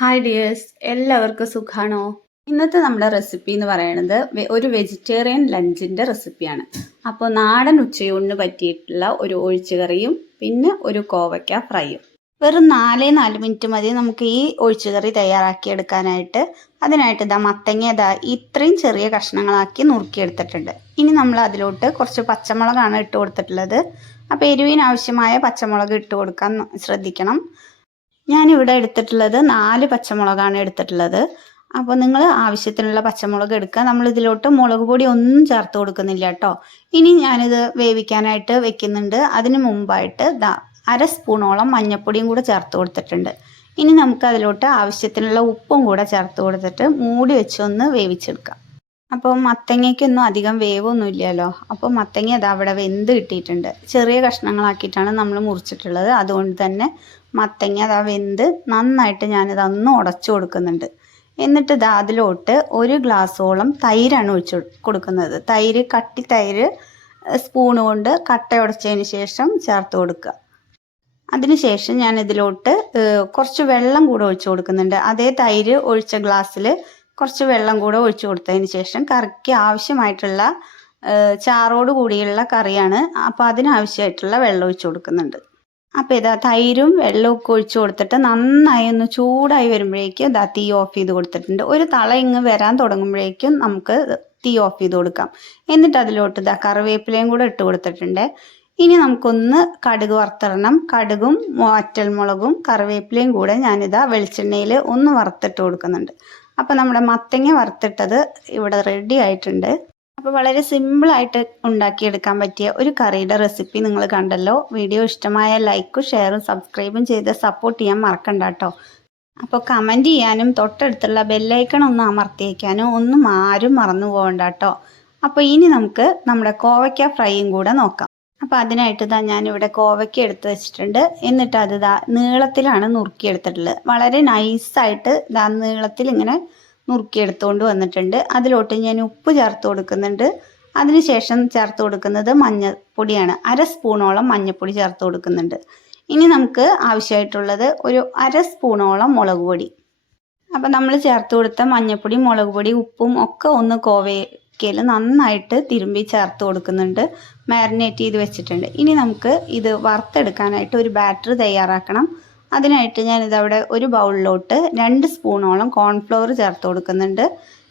Hi dears എല്ലാവർക്കും സുഖാണോ? ഇന്നത്തെ നമ്മുടെ റെസിപ്പി എന്ന് പറയുന്നത് ഒരു വെജിറ്റേറിയൻ ലഞ്ചിന്റെ റെസിപ്പിയാണ് അപ്പോൾ നാടൻ ഉച്ചയൂണിന് പറ്റിയിട്ടുള്ള ഒരു ഒഴിച്ചുകറിയും പിന്നെ ഒരു കോവയ്ക്ക ഫ്രൈയും. വെറും നാലേ നാല് മിനിറ്റ് മതി നമുക്ക് ഈ ഒഴിച്ചുകറി തയ്യാറാക്കി എടുക്കാനായിട്ട്. അതിനായിട്ട് ഇതാ മത്തങ്ങ ഇതാ ഇത്രയും ചെറിയ കഷ്ണങ്ങളാക്കി നുറുക്കിയെടുത്തിട്ടുണ്ട്. ഇനി നമ്മൾ അതിലോട്ട് കുറച്ച് പച്ചമുളകാണ് ഇട്ട് കൊടുത്തിട്ടുള്ളത്. അപ്പോൾ എരിവിന് ആവശ്യമായ പച്ചമുളക് ഇട്ട് കൊടുക്കാൻ ശ്രദ്ധിക്കണം. ഞാനിവിടെ എടുത്തിട്ടുള്ളത് നാല് പച്ചമുളകാണ് എടുത്തിട്ടുള്ളത്. അപ്പോൾ നിങ്ങൾ ആവശ്യത്തിനുള്ള പച്ചമുളക് എടുക്കുക. നമ്മൾ ഇതിലോട്ട് മുളക് പൊടി ഒന്നും ചേർത്ത് കൊടുക്കുന്നില്ല കേട്ടോ. ഇനി ഞാനിത് വേവിക്കാനായിട്ട് വെക്കുന്നുണ്ട്. അതിന് മുമ്പായിട്ട് ദാ അര സ്പൂണോളം മഞ്ഞൾപ്പൊടിയും കൂടെ ചേർത്ത് കൊടുത്തിട്ടുണ്ട്. ഇനി നമുക്ക് അതിലോട്ട് ആവശ്യത്തിനുള്ള ഉപ്പും കൂടെ ചേർത്ത് കൊടുത്തിട്ട് മൂടി വെച്ചൊന്ന് വേവിച്ചെടുക്കാം. അപ്പോൾ മത്തങ്ങയ്ക്കൊന്നും അധികം വേവൊന്നും ഇല്ലല്ലോ അപ്പോൾ മത്തങ്ങ അത് അവിടെ വെന്ത് കിട്ടിയിട്ടുണ്ട്. ചെറിയ കഷ്ണങ്ങളാക്കിയിട്ടാണ് നമ്മൾ മുറിച്ചിട്ടുള്ളത്. അതുകൊണ്ട് തന്നെ മത്തങ്ങ അതാ വെന്ത് നന്നായിട്ട് ഞാനിത് അന്ന് ഉടച്ചു കൊടുക്കുന്നുണ്ട്. എന്നിട്ട് ഇതാ അതിലോട്ട് ഒരു ഗ്ലാസ്സോളം തൈരാണ് ഒഴിച്ചു കൊടുക്കുന്നത്. തൈര് കട്ടി തൈര് സ്പൂൺ കൊണ്ട് കട്ട ഉടച്ചതിന് ശേഷം ചേർത്ത് കൊടുക്കുക. അതിനുശേഷം ഞാൻ ഇതിലോട്ട് കുറച്ച് വെള്ളം കൂടെ ഒഴിച്ചു കൊടുക്കുന്നുണ്ട്. അതേ തൈര് ഒഴിച്ച ഗ്ലാസ്സിൽ കുറച്ച് വെള്ളം കൂടെ ഒഴിച്ചു കൊടുത്തതിന് ശേഷം കറിക്ക് ആവശ്യമായിട്ടുള്ള ചാറോട് കൂടിയുള്ള കറിയാണ്. അപ്പോൾ അതിനാവശ്യമായിട്ടുള്ള വെള്ളം ഒഴിച്ചു കൊടുക്കുന്നുണ്ട്. അപ്പോൾ ഇതാ തൈരും വെള്ളവും ഒക്കെ ഒഴിച്ചു കൊടുത്തിട്ട് നന്നായി ഒന്ന് ചൂടായി വരുമ്പോഴേക്കും ഇതാ തീ ഓഫ് ചെയ്ത് കൊടുത്തിട്ടുണ്ട്. ഒരു തള ഇങ്ങ് വരാൻ തുടങ്ങുമ്പോഴേക്കും നമുക്ക് തീ ഓഫ് ചെയ്ത് കൊടുക്കാം. എന്നിട്ട് അതിലോട്ട് ഇതാ കറിവേപ്പിലയും കൂടെ ഇട്ട് കൊടുത്തിട്ടുണ്ട്. ഇനി നമുക്കൊന്ന് കടുക് വറുത്തിടണം. കടുകും വറ്റൽമുളകും കറിവേപ്പിലയും കൂടെ ഞാനിതാ വെളിച്ചെണ്ണയിൽ ഒന്ന് വറുത്തിട്ട് കൊടുക്കുന്നുണ്ട്. അപ്പോൾ നമ്മുടെ മത്തങ്ങ വറുത്തിട്ടത് ഇവിടെ റെഡി ആയിട്ടുണ്ട്. അപ്പോൾ വളരെ സിമ്പിളായിട്ട് ഉണ്ടാക്കിയെടുക്കാൻ പറ്റിയ ഒരു കറിയുടെ റെസിപ്പി നിങ്ങൾ കണ്ടല്ലോ. വീഡിയോ ഇഷ്ടമായ ലൈക്കും ഷെയറും സബ്സ്ക്രൈബും ചെയ്ത് സപ്പോർട്ട് ചെയ്യാൻ മറക്കണ്ട കേട്ടോ അപ്പോൾ കമന്റ് ചെയ്യാനും തൊട്ടടുത്തുള്ള ബെല്ലൈക്കൺ ഒന്ന് അമർത്തിയേക്കാനും ഒന്നും ആരും മറന്നു പോകണ്ട കേട്ടോ അപ്പോൾ ഇനി നമുക്ക് നമ്മുടെ കോവയ്ക്ക ഫ്രൈയും കൂടെ നോക്കാം. അപ്പോൾ അതിനായിട്ട് ഇതാ ഞാനിവിടെ കോവയ്ക്ക എടുത്ത് വെച്ചിട്ടുണ്ട്. എന്നിട്ട് അത് ഇതാ നീളത്തിലാണ് നുറുക്കിയെടുത്തിട്ടുള്ളത്. വളരെ നൈസായിട്ട് ഇതാ നീളത്തിൽ ഇങ്ങനെ നുറുക്കിയെടുത്തുകൊണ്ട് വന്നിട്ടുണ്ട്. അതിലോട്ട് ഞാൻ ഉപ്പ് ചേർത്ത് കൊടുക്കുന്നുണ്ട്. അതിനുശേഷം ചേർത്ത് കൊടുക്കുന്നത് മഞ്ഞൾപ്പൊടിയാണ് അര സ്പൂണോളം മഞ്ഞൾപ്പൊടി ചേർത്ത് കൊടുക്കുന്നുണ്ട്. ഇനി നമുക്ക് ആവശ്യമായിട്ടുള്ളത് ഒരു അര സ്പൂണോളം മുളക് പൊടി. അപ്പം നമ്മൾ ചേർത്ത് കൊടുത്ത മഞ്ഞൾപ്പൊടി മുളക് പൊടി ഉപ്പും ഒക്കെ ഒന്ന് കോവയ്ക്കയിൽ നന്നായിട്ട് തിരുമ്പി ചേർത്ത് കൊടുക്കുന്നുണ്ട്. മാരിനേറ്റ് ചെയ്ത് വെച്ചിട്ടുണ്ട്. ഇനി നമുക്ക് ഇത് വറുത്തെടുക്കാനായിട്ട് ഒരു ബാറ്റർ തയ്യാറാക്കണം. അതിനായിട്ട് ഞാൻ ഇതവിടെ ഒരു ബൗളിലോട്ട് രണ്ട് സ്പൂണോളം കോൺഫ്ലവർ ചേർത്ത് കൊടുക്കുന്നുണ്ട്.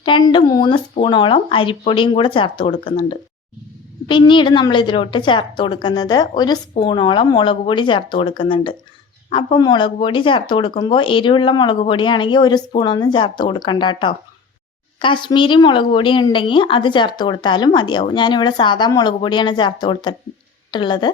രണ്ട് മൂന്ന് സ്പൂണോളം അരിപ്പൊടിയും കൂടെ ചേർത്ത് കൊടുക്കുന്നുണ്ട്. പിന്നീട് നമ്മൾ ഇതിലോട്ട് ചേർത്ത് കൊടുക്കുന്നത് ഒരു സ്പൂണോളം മുളക് പൊടി ചേർത്ത് കൊടുക്കുന്നുണ്ട്. അപ്പോൾ മുളക് പൊടി ചേർത്ത് കൊടുക്കുമ്പോൾ എരിവുള്ള മുളക് പൊടിയാണെങ്കിൽ ഒരു സ്പൂണൊന്നും ചേർത്ത് കൊടുക്കണ്ട കേട്ടോ. കാശ്മീരി മുളക് പൊടി ഉണ്ടെങ്കിൽ അത് ചേർത്ത് കൊടുത്താലും മതിയാവും. ഞാനിവിടെ സാധാ മുളക് പൊടിയാണ് ചേർത്ത് കൊടുത്തിട്ടുള്ളത്.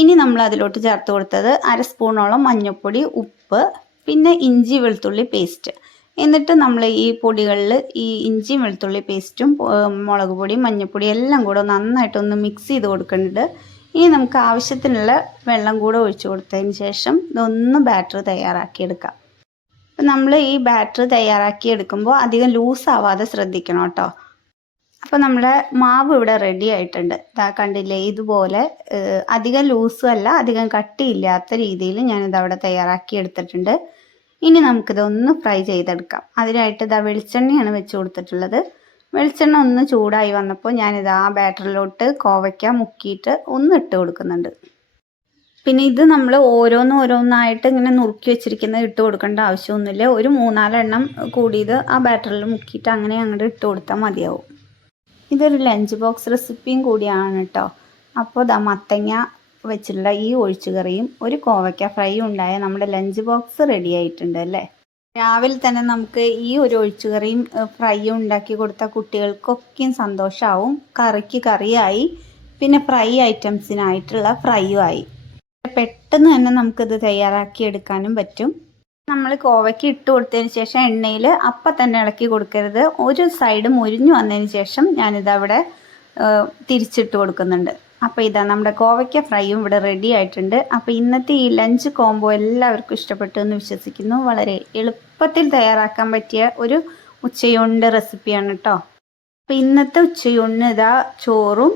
ഇനി നമ്മൾ അതിലോട്ട് ചേർത്ത് കൊടുത്തത് അര സ്പൂണോളം മഞ്ഞൾപ്പൊടി ഉപ്പ് പിന്നെ ഇഞ്ചി വെളുത്തുള്ളി പേസ്റ്റ് എന്നിട്ട് നമ്മൾ ഈ പൊടികളിൽ ഈ ഇഞ്ചിയും വെളുത്തുള്ളി പേസ്റ്റും മുളക് പൊടി മഞ്ഞൾപ്പൊടി എല്ലാം കൂടെ നന്നായിട്ടൊന്ന് മിക്സ് ചെയ്ത് കൊടുക്കുന്നുണ്ട് ഇനി നമുക്ക് ആവശ്യത്തിനുള്ള വെള്ളം കൂടെ ഒഴിച്ചു കൊടുത്തതിന് ശേഷം ഇതൊന്ന് ബാറ്റർ തയ്യാറാക്കിയെടുക്കാം. അപ്പം നമ്മൾ ഈ ബാറ്റർ തയ്യാറാക്കി എടുക്കുമ്പോൾ അധികം ലൂസ് ആവാതെ ശ്രദ്ധിക്കണം കേട്ടോ. അപ്പോൾ നമ്മുടെ മാവ് ഇവിടെ റെഡി ആയിട്ടുണ്ട്. ഇതാ കണ്ടില്ലേ ഇതുപോലെ അധികം ലൂസും അല്ല അധികം കട്ടിയില്ലാത്ത രീതിയിൽ ഞാനിത് അവിടെ തയ്യാറാക്കി എടുത്തിട്ടുണ്ട്. ഇനി നമുക്കിതൊന്ന് ഫ്രൈ ചെയ്തെടുക്കാം. അതിനായിട്ട് ഇതാ വെളിച്ചെണ്ണയാണ് വെച്ച് കൊടുത്തിട്ടുള്ളത്. വെളിച്ചെണ്ണ ഒന്ന് ചൂടായി വന്നപ്പോൾ ഞാനിത് ആ ബാറ്ററിലോട്ട് കോവയ്ക്ക മുക്കിയിട്ട് ഒന്ന് ഇട്ട് കൊടുക്കുന്നുണ്ട്. പിന്നെ ഇത് നമ്മൾ ഓരോന്നും ഓരോന്നായിട്ട് ഇങ്ങനെ നുറുക്കി വെച്ചിരിക്കുന്നത് ഇട്ട് കൊടുക്കേണ്ട ആവശ്യമൊന്നുമില്ല. ഒരു മൂന്നാലെണ്ണം കൂടിയത് ആ ബാറ്ററിൽ മുക്കിയിട്ട് അങ്ങനെ അങ്ങോട്ട് ഇട്ട് കൊടുത്താൽ മതിയാവും. ഇതൊരു ലഞ്ച് ബോക്സ് റെസിപ്പിയും കൂടിയാണ് കേട്ടോ അപ്പോൾ ദാ മത്തങ്ങ വെച്ചിട്ടുള്ള ഈ ഒഴിച്ചുകറിയും ഒരു കോവയ്ക്ക ഫ്രൈയും ഉണ്ടായ നമ്മുടെ ലഞ്ച് ബോക്സ് റെഡി ആയിട്ടുണ്ട് അല്ലേ? രാവിലെ തന്നെ നമുക്ക് ഈ ഒരു ഒഴിച്ചുകറിയും കറിയും ഫ്രൈയും ഉണ്ടാക്കി കൊടുത്ത കുട്ടികൾക്കൊക്കെയും സന്തോഷമാവും കറിക്ക് കറിയായി. പിന്നെ ഫ്രൈ ഐറ്റംസിനായിട്ടുള്ള ഫ്രൈയും ആയി. പെട്ടെന്ന് തന്നെ നമുക്കിത് തയ്യാറാക്കി എടുക്കാനും പറ്റും. നമ്മൾ കോവയ്ക്ക് ഇട്ട് കൊടുത്തതിന് ശേഷം എണ്ണയിൽ അപ്പം തന്നെ ഇളക്കി കൊടുക്കരുത്. ഒരു സൈഡ് മുരിഞ്ഞു വന്നതിന് ശേഷം ഞാനിതവിടെ തിരിച്ചിട്ട് കൊടുക്കുന്നുണ്ട്. അപ്പോൾ ഇതാ നമ്മുടെ കോവയ്ക്ക ഫ്രൈയും ഇവിടെ റെഡി ആയിട്ടുണ്ട്. അപ്പോൾ ഇന്നത്തെ ഈ ലഞ്ച് കോംബോ എല്ലാവർക്കും ഇഷ്ടപ്പെട്ടു എന്ന് വിശ്വസിക്കുന്നു. വളരെ എളുപ്പത്തിൽ തയ്യാറാക്കാൻ പറ്റിയ ഒരു ഉച്ചയൂണിന്റെ റെസിപ്പിയാണ് കേട്ടോ അപ്പോൾ ഇന്നത്തെ ഉച്ചയൂണിന് ഇതാ ചോറും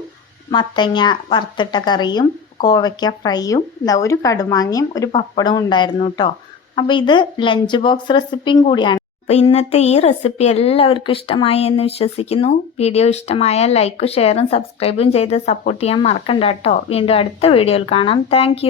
മത്തങ്ങ വറുത്തിട്ട കറിയും കോവയ്ക്ക ഫ്രൈയും ഇതാ ഒരു കടുമാങ്ങയും ഒരു പപ്പടവും ഉണ്ടായിരുന്നു കേട്ടോ അപ്പോൾ ഇത് ലഞ്ച് ബോക്സ് റെസിപ്പിയും കൂടിയാണ്. അപ്പോൾ ഇന്നത്തെ ഈ റെസിപ്പി എല്ലാവർക്കും ഇഷ്ടമായി എന്ന് വിശ്വസിക്കുന്നു. വീഡിയോ ഇഷ്ടമായ ലൈക്കും ഷെയറും സബ്സ്ക്രൈബും ചെയ്ത് സപ്പോർട്ട് ചെയ്യാൻ മറക്കണ്ട കേട്ടോ. വീണ്ടും അടുത്ത വീഡിയോയിൽ കാണാം. താങ്ക്